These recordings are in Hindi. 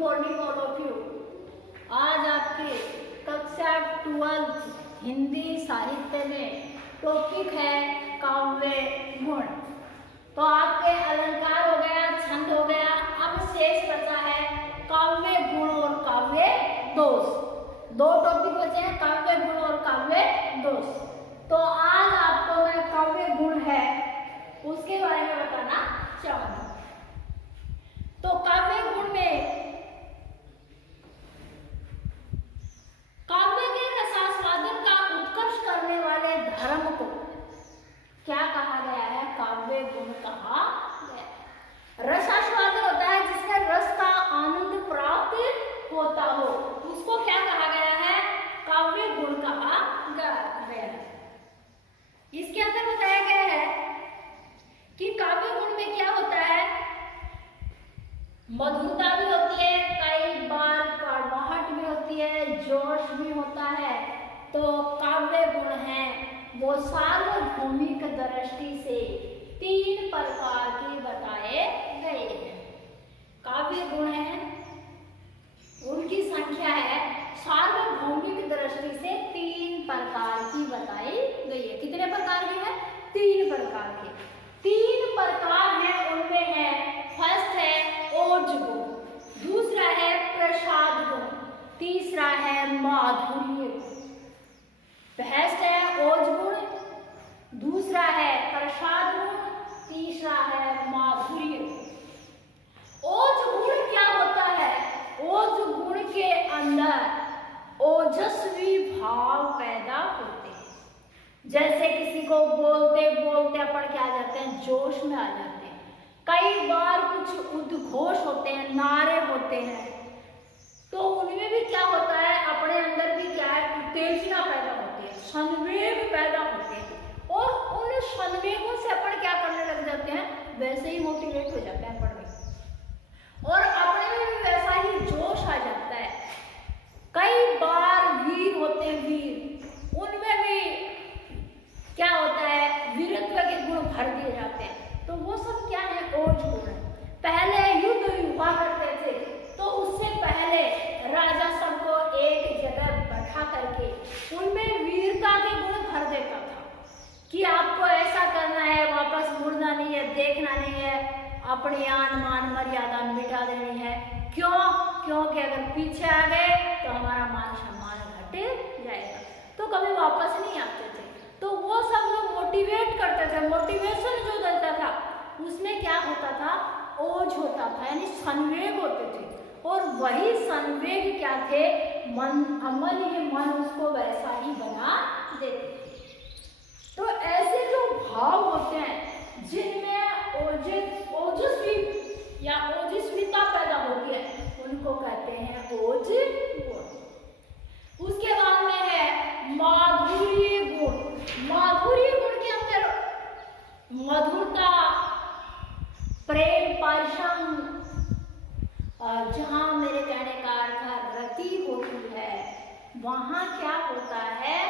Morning all of you. आज आपके कक्षा 12 हिंदी साहित्य में टॉपिक है काव्य गुण। तो आपके अलंकार हो गया, छंद हो गया, अब शेष बचा है काव्य गुण और काव्य दोष। दो टॉपिक बचे हैं, काव्य गुण और काव्य दोष। तो आज आपको मैं काव्य गुण है उसके बारे में बताना चाहूंगी। तो काव्य गुण में काव्य के रसास्वादन का उत्कर्ष करने वाले धर्म को क्या कहा गया है? काव्य गुण कहा गया। रसास्वादन होता है जिसमें रस का आनंद प्राप्त होता हो, उसको क्या कहा गया है? काव्य गुण कहा गया है। इसके अंदर बताया गया है कि काव्य गुण में क्या होता है, मधुरता भी होती है, कई बार कड़वाहट भी होती है, जोश भी होता है। तो काव्य गुण है वो सार्वभौमिक दृष्टि से 3 प्रकार के बताए गए हैं। काव्य गुण है उनकी संख्या है सार्वभौमिक दृष्टि से 3 प्रकार की बताई गई है। कितने प्रकार के हैं? 3 प्रकार के। 3 प्रकार है, उनमें है फर्स्ट है ओज गुण, दूसरा है प्रसाद गुण, तीसरा है माधुर्य गुण। फर्स्ट है ओज गुण, दूसरा है प्रसाद गुण, तीसरा है माधुर्य गुण। ओज गुण क्या होता है? ओज गुण के अंदर ओजस्वी भाव पैदा होते हैं। जैसे किसी को बोलते बोलते अपन क्या आ जाते हैं, जोश में आ जाते हैं। कई बार कुछ उद्घोष होते हैं, नारे होते हैं, तो उनमें भी क्या होता है, अपने अंदर भी क्या है, उत्तेजना पैदा होती है, संवेग पैदा होते हैं। और उन संवेगों से अपन क्या करने लग जाते हैं, वैसे ही मोटिवेट हो जाते हैं पढ़ने, और अपने में भी वैसा ही जोश आ जाता है। कई बार वीर होते हैं, वीर, उनमें भी क्या होता है, वीरत्व के गुण भर दिए जाते हैं। तो वो सब क्या है? ओज गुण है। पहले युद्ध हुआ करते थे, तो उससे पहले राजा सबको एक जगह बैठा करके उनमें वीरता के गुण भर देता था कि आपको ऐसा करना है, वापस मुड़ना नहीं है, देखना नहीं है, अपनी आन मान मर्यादा मिटा देनी है। क्यों? क्योंकि अगर पीछे आ गए तो हमारा मान सम्मान घट जाएगा, तो कभी वापस नहीं आते थे। तो वो सब लोग मोटिवेट करते थे, मोटिवेशन जो देता था उसमें क्या होता था, ओज होता था, यानी संवेग होते थे। और वही संवेग क्या थे, मन ही मन उसको वैसा ही बना देते थे। तो ऐसे जो भाव होते हैं जिनमें ओजस्वी या ओजस्विता पैदा होती है, उनको कहते हैं ओज गुण। उसके बाद में है माधुर्य गुण। माधुर्य गुण के अंदर मधुरता, प्रेम, प्रसंग, जहां मेरे कहने का अर्थ रति होती है, वहां क्या होता है,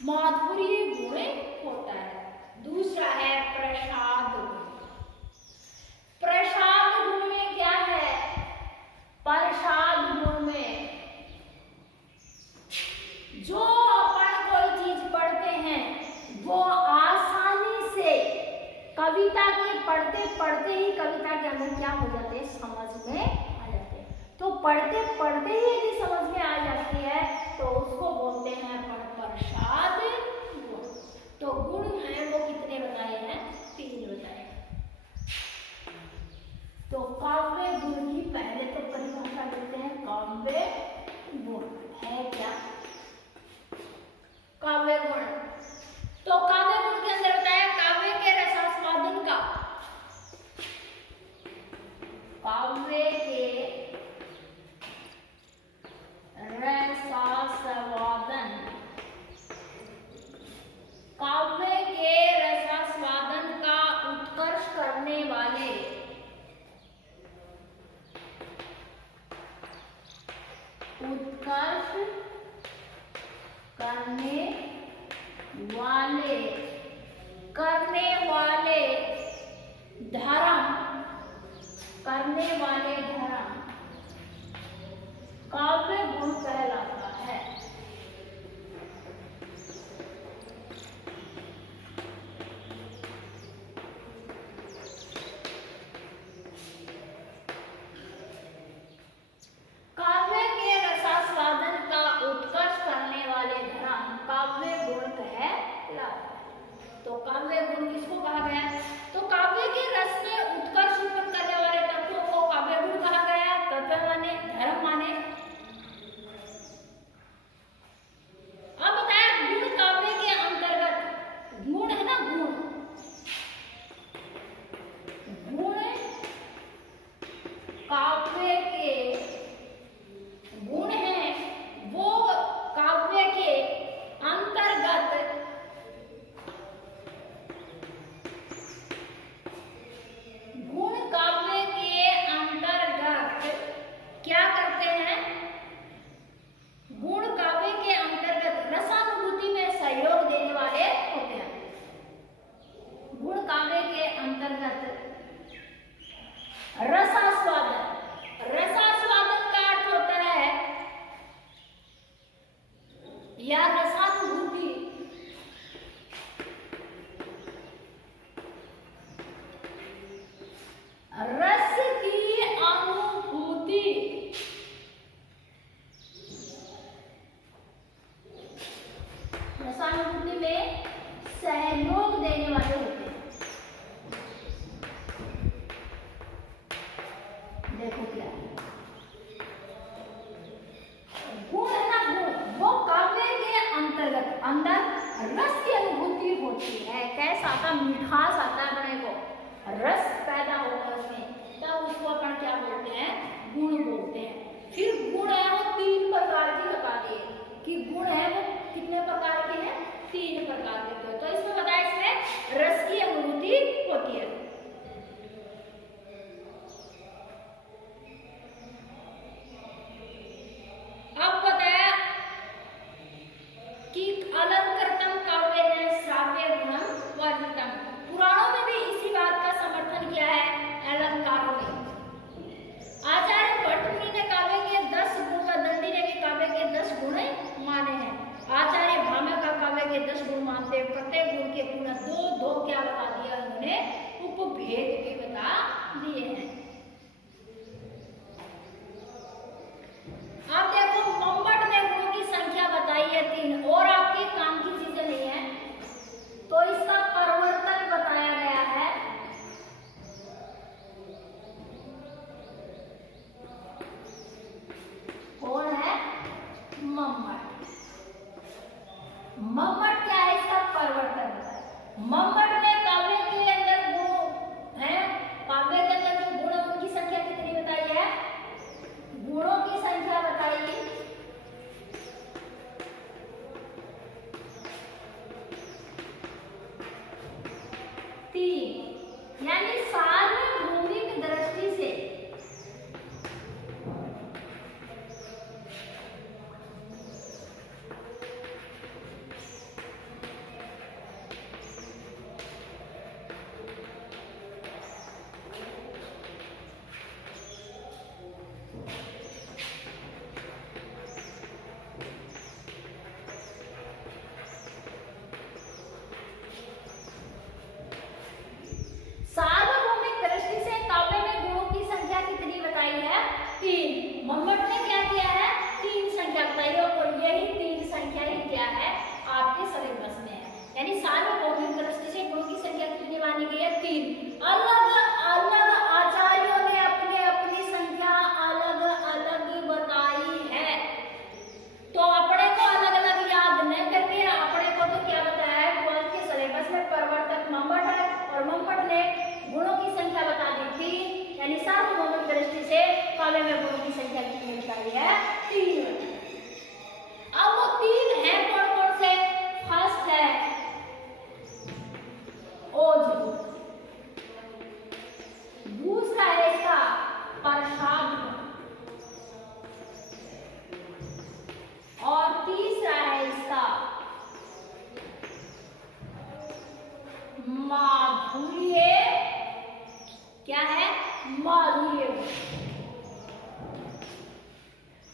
माधुर्य गुण होता है। दूसरा है प्रसाद गुण। प्रसाद गुण में क्या है? प्रसाद गुण में जो अपन कोई चीज पढ़ते हैं वो आसानी से कविता के पढ़ते पढ़ते ही कविता के अंदर क्या हो जाते हैं, समझ में आ जाते हैं। तो पढ़ते पढ़ते ही यदि समझ में आ जाती है तो उसको बोलते हैं अपन प्रसाद गुण। तो गुण है वो कितने बताए हैं? 3 बताए। तो काव्य गुण की पहले तो परिभाषा देते हैं। काव्य गुण है क्या? काव्य गुण, तो काव्य गुण के अंदर बताया काव्य के रसास्वादन का, काव्य के रसास्वादन, काव्य के रसास्वादन का उत्कर्ष करने वाले करने वाले धर्म काव्य के गुण हैं वो काव्य के अंतर्गत गुण काव्य के अंतर्गत क्या करते हैं? गुण काव्य के अंतर्गत रसानुभूति में सहयोग देने वाले होते हैं। गुण काव्य के अंतर्गत रसास्वादन, रसास्वादन का अर्थ होता है या रसानुभूति रस की अनुभूति, रसानुभूति में सहयोग देने वाले होते हैं। देखो क्या है गुण है ना, गुण वो काव्य के अंतर्गत अंदर रस की अनुभूति होती है। कैसा आता? मिठास आता है अपने को, रस पैदा होगा उसमें, तब उसको अपन क्या बोलते हैं? गुण बोलते हैं। फिर गुण है वो 3 प्रकार के बता दिए कि गुण है वो कितने प्रकार के हैं? 3 प्रकार के। तो इसमें बताया इसमें रस की अनुभूति होती है। अब बताया कि अलंकृतम काव्येन श्राव्य गुणम वर्धितम। पुराणों में भी इसी बात का समर्थन किया है अलंकारों में। आचार्य भट्ट मुनि ने काव्य के 10 गुण व दंडी ने भी काव्य के 10 गुण माने हैं। आचार्य भामह का काव्य के 10 गुण मानते हैं। प्रत्येक गुण के गुण दो क्या बता दिया उन्होंने? उपभेद भी बता दिए हैं। आप देखो मंबट ने गुणों की संख्या बताई है 3 और आपके काम की चीजें नहीं है, तो इसका परिवर्तन बताया गया है। कौन है? मंबट। मंबट क्या है? इसका परिवर्तन बताया। मंबट ने काव्य के अंदर गुण है, काव्य के अंदर जो गुण है उनकी संख्या कितनी बताई है? गुणों की संख्या बताई 3, यानी सार्वभौमिक दृष्टि से काव्य में गुणों की संख्या कितनी बताई है? 3। मंबट ने क्या किया है? 3 संख्या बताई है और यही 3 संख्या ही क्या है? आपके सिलेबस में है। यानी सार्वभौमिक दृष्टि से गुणों की संख्या कितनी मानी गई है? 3। अलग अलग आचार्यों ने अपनी अपनी संख्या अलग अलग बताई है, तो अपने को अलग अलग याद नहीं करनी है। अपने को तो क्या बताया है? ट्वेल्थ के सिलेबस में प्रवर्तक मंबट है और मंबट ने गुणों की संख्या बता दी 3, यानी सार्वभौमिक दृष्टि से काव्य में गुणों की संख्या कितनी बताई है? 3। अब वो 3 है कौन कौन से? फर्स्ट है ओज, दूसरा है इसका प्रसाद और तीसरा है इसका माधुर्य। क्या है? माधुर्य।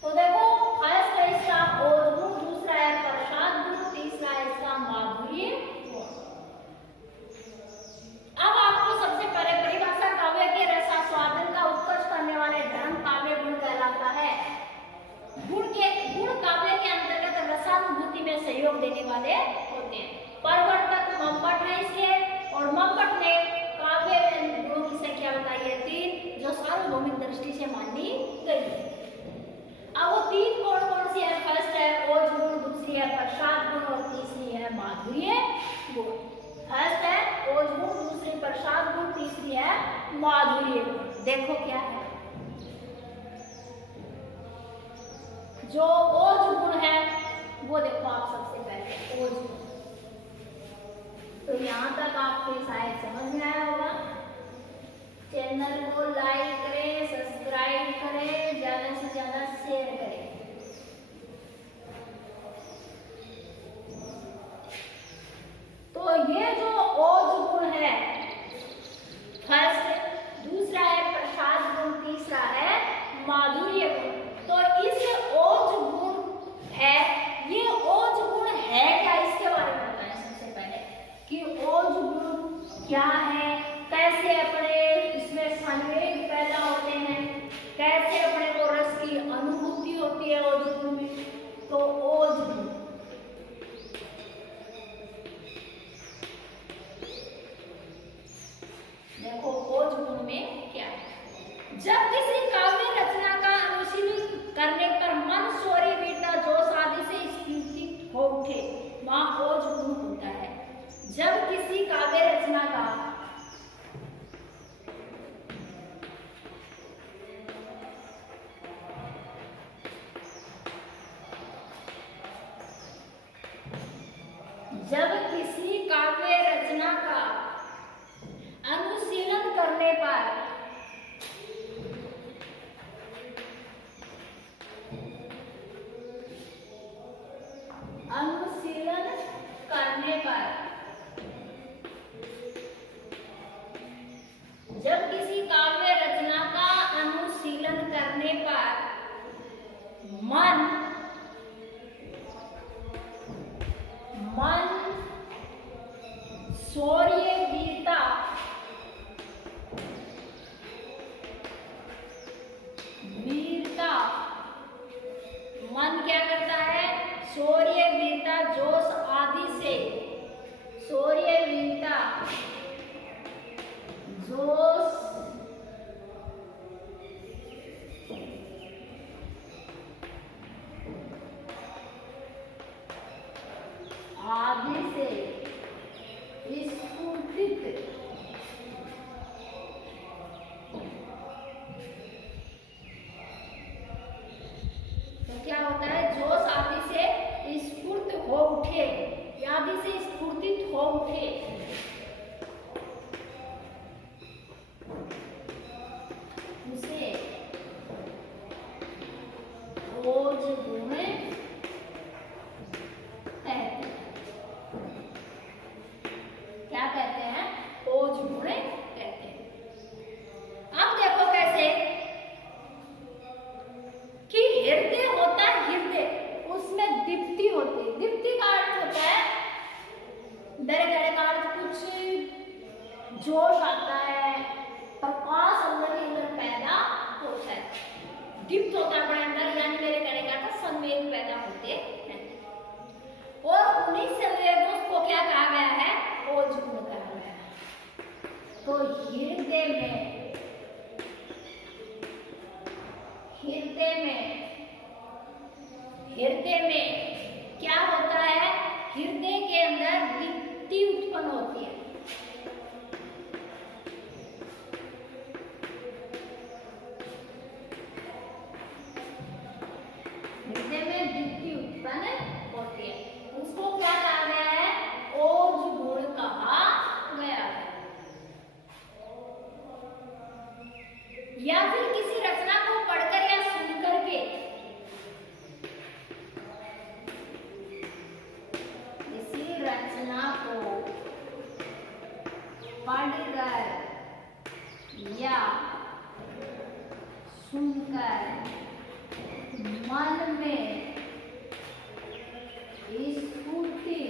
तो देखो फर्स्ट है इसका ओज गुण, दूसरा है प्रसाद गुण, तीसरा है इसका माधुर्य। अब आपको सबसे पहले परिभाषा, काव्य के रसास्वादन का उत्कर्ष करने वाले धर्म काव्य गुण कहलाता है। गुण काव्य के अंतर्गत रसानुभूति में सहयोग देने वाले होते हैं। प्रवर्तक मंबट है इसलिए, और मंबट ने काव्य में गुणों की संख्या बताई है 3, जो सार्वभौमिक दृष्टि से मानी गई है। अब वो 3 कौन कौन सी है? फर्स्ट है ओज गुण, दूसरी है प्रसाद गुण और तीसरी है माधुर्य गुण। फर्स्ट है ओज गुण, दूसरी प्रसाद गुण, तीसरी है माधुर्य गुण। देखो क्या है जो ओज गुण है वो देखो आप सबसे पहले ओज गुण। तो यहाँ तक आपके शायद समझ में आया होगा। चैनल को लाइक करें, सब्सक्राइब करें, ज्यादा से ज्यादा शेयर करें। तो ये जो ओज गुण है फर्स्ट, दूसरा है प्रसाद गुण, तीसरा है माधुर्य गुण। तो इस ओज गुण है, ये ओज गुण है क्या, इसके बारे में बताएं सबसे पहले कि ओज गुण क्या है, कैसे अपने इसमें संवेग पैदा होते हैं, कैसे अपने को रस की अनुभूति होती है ओज गुण में। तो ओज गुण देखो, ओज गुण में क्या है। जब किसी काव्य रचना का अनुशीलन करने पर मन, शौर्य, वीरता, जोश आदि से स्फूर्तित हो उठे, वहां ओज गुण होता है। जब किसी काव्य रचना का अनुशीलन करने पर जब किसी काव्य रचना का अनुशीलन करने पर मन शौर्य, वीरता, मन क्या करता है, शौर्य, वीरता, जोश आदि से, शौर्य, वीरता, जोश आदि से स्फूर्तित तो क्या होता है, जोश आदि से स्फूर्त हो उठे, आदि से स्फूर्तित हो उठे, उसे ओज गुण कहते हैं। क्या कहते हैं, ओज गुण कहते हैं। अब देखो कैसे कि हृदय होता है, हृदय उसमें दीप्ति होती है। दीप्ति का अर्थ होता है, दरे का अर्थ कुछ जोश आता है, प्रकाश अंदर ही अंदर पैदा होता है, दीप्त होता है अपने अंदर, यानी मेरे कहने का अर्थ संवेग पैदा होते हैं। और उन्हीं संवेगों को क्या कहा गया है, ओज गुण कहा गया है। तो हृदय में क्या होता है, हृदय के अंदर दीप्ति उत्पन्न होती है। हृदय में दीप्ति उत्पन्न होती है, उसको क्या कहा गया है, ओज गुण कहा गया है। या फिर किसी रचना को पढ़कर या सुनकर के, किसी रचना को पढ़कर या सुनकर मन में स्फूर्ति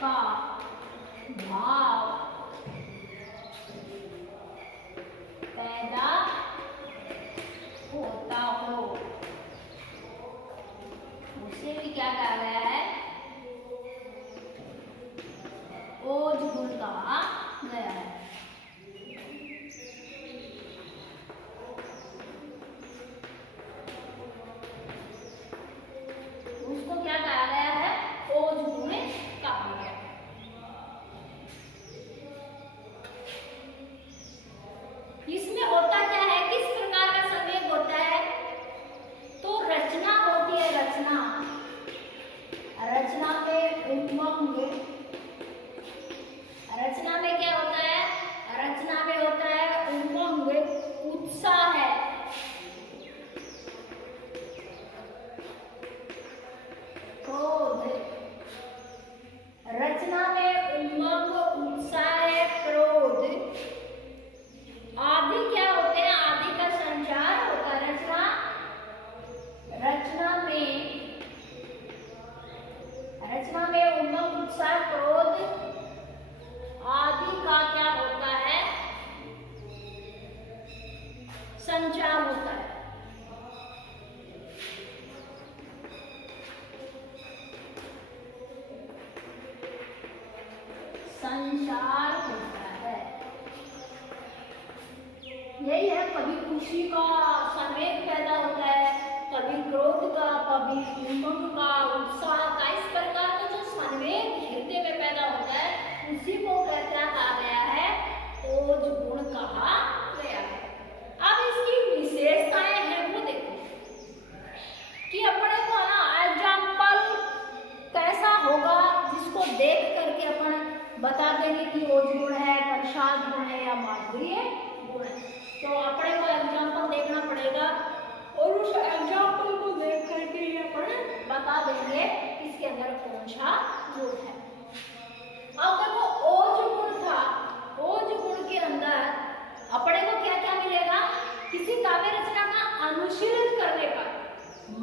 का भाव पैदा होता हो, उसे भी क्या कहा गया है, ओज गुण कहा गया है। उसको क्या कहा गया है, ओज गुण कहा गया है। संचार होता है। संचार होता है, यही है। कभी खुशी का संवेग पैदा होता है, कभी क्रोध का, कभी उमंग का, उत्साह का। इस प्रकार का जो संवेग हृदय में पैदा होता है उसी को क्या कहा गया है, ओज गुण कहा गया है। अब इसकी विशेषताएं हैं वो देखो कि अपने को ना एग्जाम्पल कैसा होगा जिसको देख करके अपन बता देंगे कि ओज गुण है, प्रसाद गुण है या माधुर्य गुण है। तो अपने को एग्जाम्पल देखना पड़ेगा और उस एग्जाम्पल को देख करके ही अपन बता देंगे इसके अंदर कौन सा गुण है। अब देखो ओज गुण था, ओज गुण के अंदर अपने को क्या क्या मिलेगा, किसी काव्य रचना का अनुशीलन करने का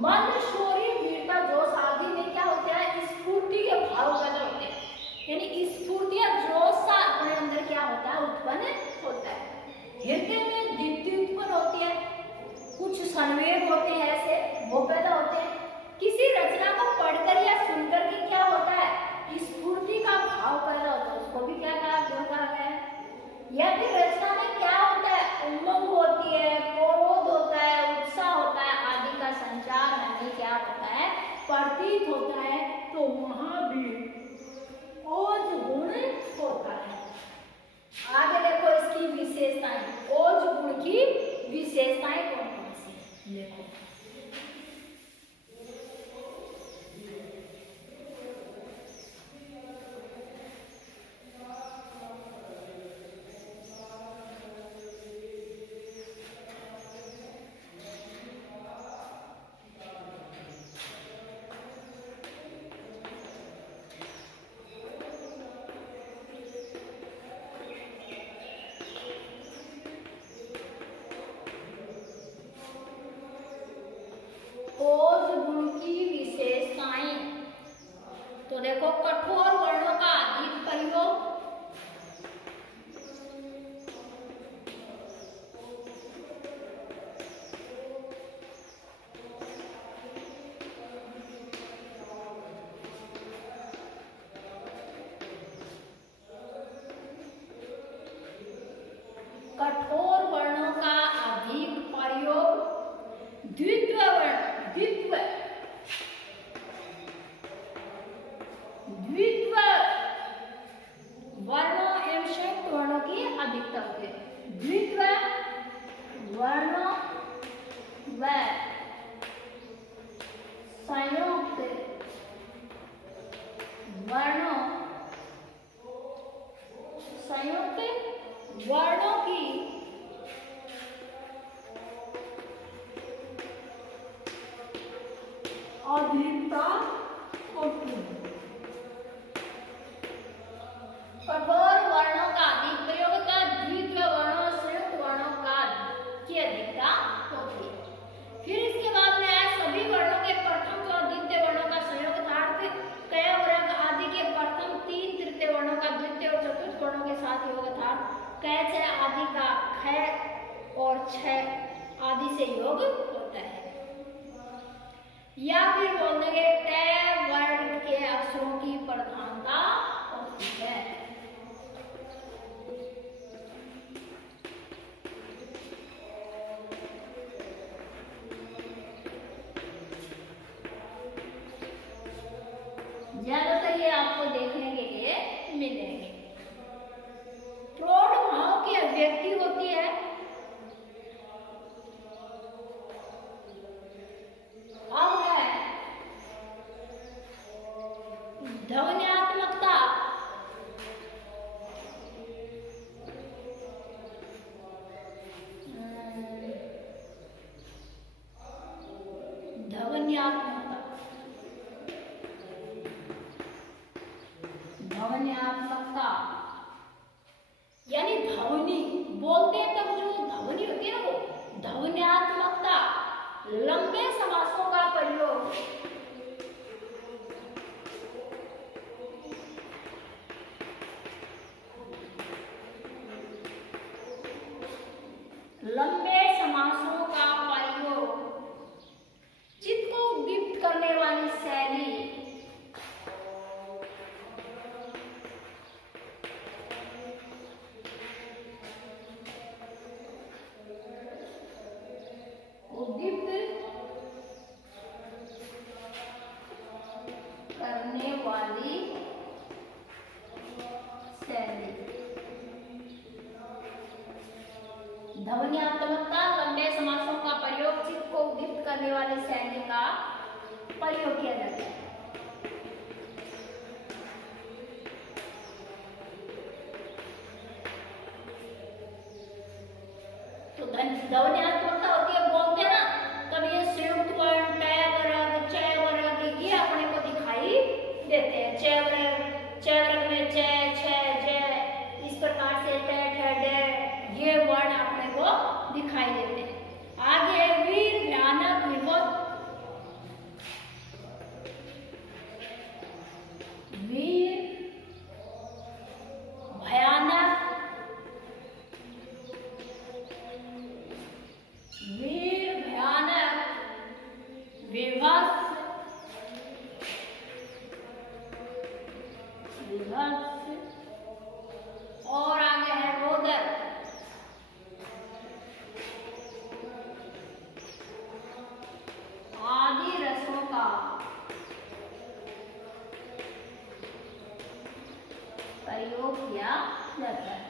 मन, शौर्य, वीरता, जोश आदि में क्या होता है, स्फूर्ति के भाव पैदा होते हैं। यानी स्फूर्ति या जोश सा अपने अंदर क्या होता है, उत्पन्न होता है। हृदय में दीप्ति उत्पन्न होती है, कुछ संवेग होते हैं ऐसे वो पैदा होते हैं। किसी रचना को पढ़कर या सुनकर के क्या होता है, स्फूर्ति का भाव पैदा होता है, उसको भी क्या कहा गया है। या फिर रचना में क्या होता है, उमंग होती है, क्रोध होता है, उत्साह होता है आदि का संचार यानी क्या होता है, प्रतीत होता है। तो वहां भी ओज गुण होता है। आगे देखो इसकी विशेषताएं, ओज गुण की विशेषताएं कौन कौन सी देखो। ओज गुण की विशेषताएं तो देखो, कठोर वर्णों का अधिक प्रयोग, कठोर वर्णों का अधिक प्रयोग, द्वित्व वर्ण, द्वित्व वर्णों एवं संयुक्त वर्णों की अधिकता होती है। द्वित्व वर्णों व संयुक्त वर्णों, संयुक्त वर्णों की अधिकता होती है। कठोर वर्णों का अधिक प्रयोग होता है, द्वित्व वर्णों, संयुक्त वर्णों का की अधिकता होती है। फिर इसके बाद में आया सभी वर्णों के प्रथम और द्वितीय वर्णों का संयोगार्थ, कय वर्ग आदि के प्रथम तीन तृतीय वर्णों का द्वितीय और चतुर्थ वर्णों के साथ योगार्थ, कय छह आदि का ख और छह आदि से योग होता है। या फिर बोल देंगे ट वर्ण के अक्षरों की प्रधानता होती है। ज्यादातर ये आपको देखने के लिए मिलेंगे। प्रौढ़ भाव की अभिव्यक्ति होती है, अब है ध्वन्यात्मकता, ध्वन्यात्मकता, ध्वन्यात्मकता यानी ध्वनि बोलते हैं तब जो ध्वनि होती है ना वो ध्वन्यात्मकता। लंबे समासों का प्रयोग, लंबे समासों का उद्दीप्त करने वाली शैली का प्रयोग किया जाता है। तो ध्वन्यात्मकता होती है, बोलते हैं ना, तब ये संयुक्त वर्ण ट वर्ग च वर्ग ये अपने को दिखाई देते हैं। च वर्ग में च छ ज इस प्रकार से ट ठ ड ये वर्ण अपने को दिखाई देते हैं। आगे वीर भयानक विभुत, वीर भयानक, वीर भयानक, विभत्स, और आगे है रोदन, आदि रसों का प्रयोग किया जाता है।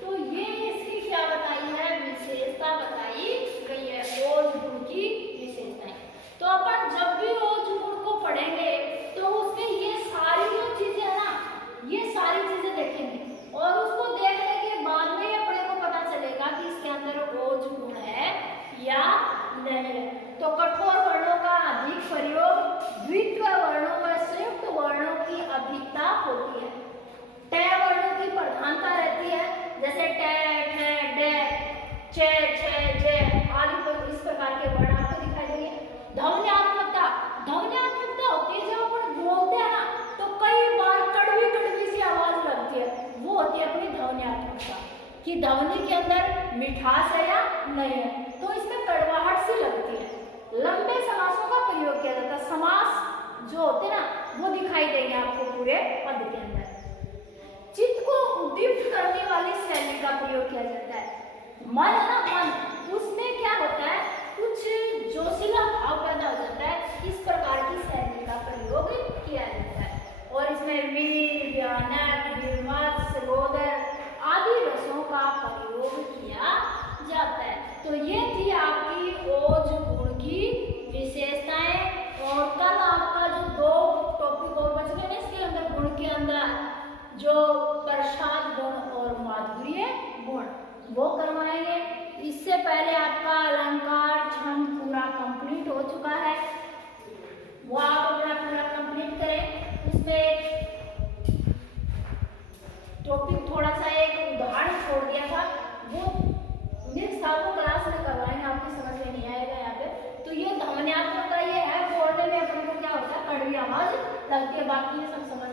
तो ये इसकी क्या बताई है, विशेषता बताई गई है, ओज गुण की विशेषताएं। तो अपन जब भी ओज गुण को पढ़ेंगे तो उसके ये सारी जो चीजें है ना, ये सारी चीजें देखेंगे और उसको देखने के बाद में ही अपने को पता चलेगा कि इसके अंदर ओज गुण है या नहीं है। तो कठोर वर्णों का अधिक प्रयोग, द्वित्व वर्णों व संयुक्त वर्णों की अधिकता होती है। ट वर्णों की प्रधानता रहती है, जैसे ट ठ ड च छ ज आदि को इस प्रकार के वर्ण आपको दिखाई देंगे। ध्वन्यात्मकता, ध्वन्यात्मकता होती है जब अपन बोलते हैं ना तो कई बार कड़वी कड़वी सी आवाज लगती है, वो होती है अपनी ध्वन्यात्मकता, कि ध्वनि के अंदर मिठास है या नहीं है, तो इसमें कड़वाहट सी लगती है। लंबे समासों का प्रयोग किया जाता है, समास जो होते हैं ना वो दिखाई देंगे आपको पूरे पद के अंदर। चित्त को उद्दीप्त करने वाली शैली का प्रयोग किया जाता है। मन है ना, मन, उसमें क्या होता है, कुछ जोशीला भाव पैदा हो जाता है, इस प्रकार की शैली का प्रयोग किया जाता है। और इसमें वीर भयानक, विभत्स, रोदन आदि रसों का प्रयोग किया जाता है। तो ये थी आपकी ओज गुण की विशेषताएं। और कल आपका जो 2 टॉपिक और बच गए इसके अंदर, गुण के अंदर जो प्रसाद गुण और माधुर्य गुण वो करवाएंगे। इससे पहले आपका अलंकार छंद पूरा कंप्लीट हो चुका है, वो आप अपना पूरा कंप्लीट करें। उसमें टॉपिक थोड़ा सा एक उदाहरण छोड़ दिया था, वो नेक्स्ट आपको क्लास में करवाएंगे, आपकी समझ में नहीं आएगा यहाँ पे। तो ये ध्वन्यात्मकता ये है, बोलने में अपन को क्या होता है, कड़वी आवाज लगती है, बाकी ये सब समझ